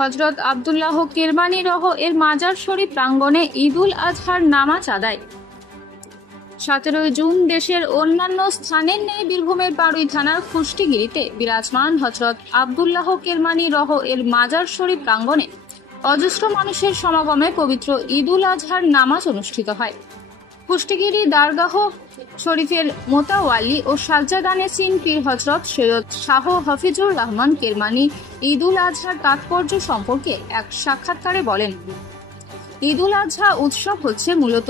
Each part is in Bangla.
হযরত আব্দুল্লাহ কেরমানি রহ এর মাজার শরীফ প্রাঙ্গণে ঈদুল আজহার নামাজ আদায়। 17 জুন দেশের অন্যান্য স্থানের ন্যায় বীরভূমের বারুই থানার কুষ্টিগিরিতে বিরাজমান হযরত আব্দুল্লাহ কেরমানি রহ এর মাজার শরীফ প্রাঙ্গণে অজস্র মানুষের সমাগমে পবিত্র ঈদুল আজহার নামাজ অনুষ্ঠিত হয়। কুষ্টিগিরি দারগাহ শরীফের মোতাওয়ালি ও সাজ্জাদানেসিন পীর হযরত সৈয়দ শাহ হাফিজুর রহমান কেরমানি ঈদুল আজহার তাৎপর্য সম্পর্কে এক সাক্ষাৎকারে বলেন, ঈদুল আজহা উৎসব হচ্ছে মূলত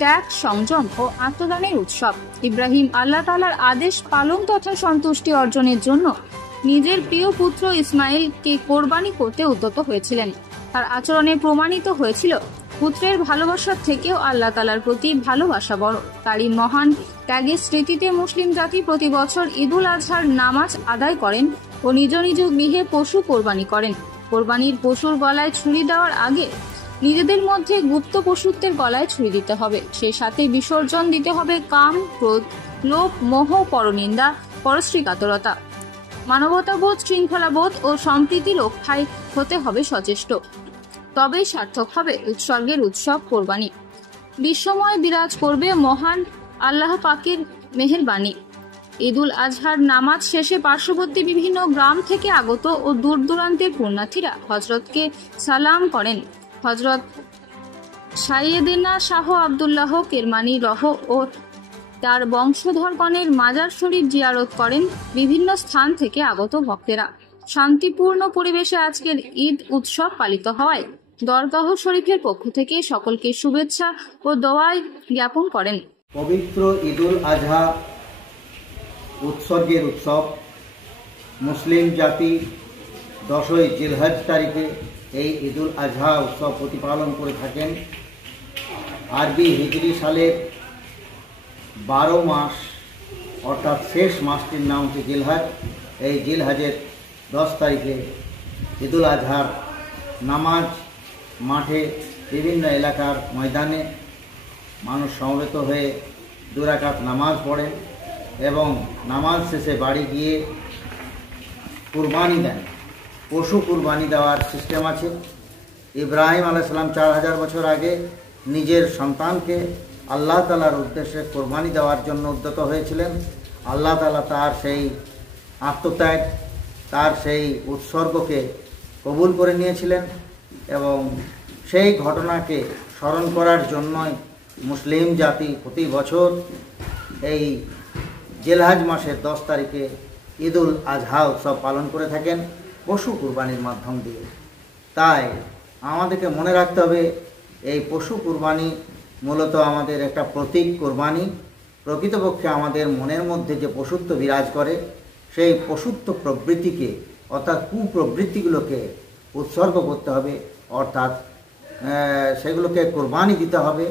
ত্যাগ, সংযম ও আত্মদানের উৎসব। ইব্রাহিম আল্লাহ তাআলার আদেশ পালন তথা সন্তুষ্টি অর্জনের জন্য নিজের প্রিয় পুত্র ইসমাইলকে কোরবানি করতে উদ্যত হয়েছিলেন। তার আচরণে প্রমাণিত হয়েছিল পুত্রের ভালোবাসার থেকেও আল্লাহ তাআলার প্রতি ভালোবাসা বড়। তারই মহান ত্যাগের স্মৃতিতে মুসলিম জাতি প্রতি বছর ঈদুল আজহার নামাজ আদায় করেন ও নিজ নিজ গৃহে পশু কোরবানি করেন। কোরবানির পশুর গলায় ছুরি দেওয়ার আগে নিজেদের মধ্যে গুপ্ত পশুত্বের গলায় ছুরি দিতে হবে। সেই সাথে বিসর্জন দিতে হবে কাম, ক্রোধ, লোভ, মোহ, পরনিন্দা, পরশ্রী কাতরতা। মানবতাবোধ, শৃঙ্খলাবোধ ও সম্প্রীতি রক্ষায় হতে হবে সচেষ্ট। তবেই সার্থক হবে উৎসর্গের উৎসব কোরবানি। বিশ্বময় বিরাজ করবে মহান আল্লাহ পাকের মেহেরবানি। ঈদুল আজহার নামাজ শেষে পার্শ্ববর্তী বিভিন্ন গ্রাম থেকে আগত ও দূর দূরান্তের পুণ্যার্থীরা হযরতকে সালাম করেন। হযরত সাইয়েদেনা শাহ আব্দুল্লাহ কেরমানি রহ ও তার বংশধরগণের মাজার শরীফ জিয়ারত করেন বিভিন্ন স্থান থেকে আগত ভক্তেরা। শান্তিপূর্ণ পরিবেশে আজকের ঈদ উৎসব পালিত হওয়ায় দরগাহ শরীফের পক্ষ থেকে সকলকে শুভেচ্ছা ও দোয়াই জ্ঞাপন করেন। পবিত্র ঈদুল আজহা উৎসর্গের উৎসব। মুসলিম জাতি 10ই জিলহজ তারিখে এই ঈদুল আজহা উৎসব প্রতিপালন করে থাকেন। আরবি হিজরি সালের 12 মাস অর্থাৎ শেষ মাসটির নাম হচ্ছে জিলহজ। এই জিলহজের 10 তারিখে ঈদুল আজহার নামাজ মাঠে বিভিন্ন এলাকার ময়দানে মানুষ সমবেত হয়ে 2 রাকাত নামাজ পড়েন এবং নামাজ শেষে বাড়ি গিয়ে কুরবানি দেন। পশু কুরবানি দেওয়ার সিস্টেম আছে। ইব্রাহিম আলাইহিস সালাম 4000 বছর আগে নিজের সন্তানকে আল্লাহ তাআলার উদ্দেশ্যে কোরবানি দেওয়ার জন্য উদ্যত হয়েছিলেন। আল্লাহ তাআলা তার সেই আত্মত্যাগ, তার সেই উৎসর্গকে কবুল করে নিয়েছিলেন এবং সেই ঘটনাকে স্মরণ করার জন্যই মুসলিম জাতি প্রতি বছর এই জিলহজ মাসের 10 তারিখে ঈদুল আজহা উৎসব পালন করে থাকেন পশু কুরবানির মাধ্যম দিয়ে। তাই আমাদেরকে মনে রাখতে হবে এই পশু কুরবানি মূলত আমাদের একটা প্রতীক কুরবানি। প্রকৃতপক্ষে আমাদের মনের মধ্যে যে পশুত্ব বিরাজ করে সেই পশুত্ব প্রবৃত্তিকে অর্থাৎ কুপ্রবৃত্তিগুলোকে উৎসর্গ করতে হবে, অর্থাৎ সেগুলোকে কোরবানি দিতে হবে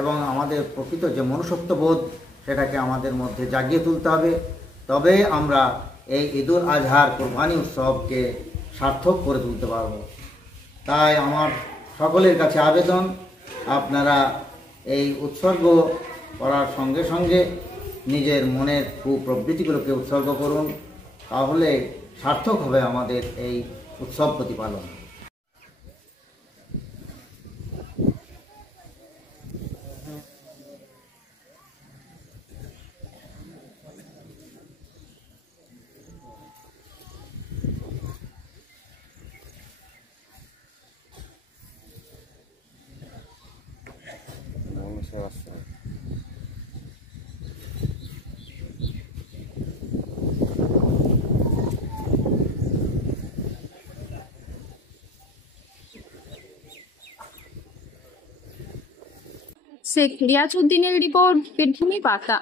এবং আমাদের প্রকৃত যে মনুষ্যত্ববোধ সেটাকে আমাদের মধ্যে জাগিয়ে তুলতে হবে। তবে আমরা এই ঈদুল আজহার কোরবানি উৎসবকে সার্থক করে তুলতে পারব। তাই আমার সকলের কাছে আবেদন, আপনারা এই উৎসর্গ করার সঙ্গে সঙ্গে নিজের মনের কুপ্রবৃত্তিগুলোকে উৎসর্গ করুন, তাহলে সার্থক হবে আমাদের এই উৎসব প্রতিপালন। শেখ রিয়াজউদ্দিনের রিপোর্ট, বীরভূমি বার্তা।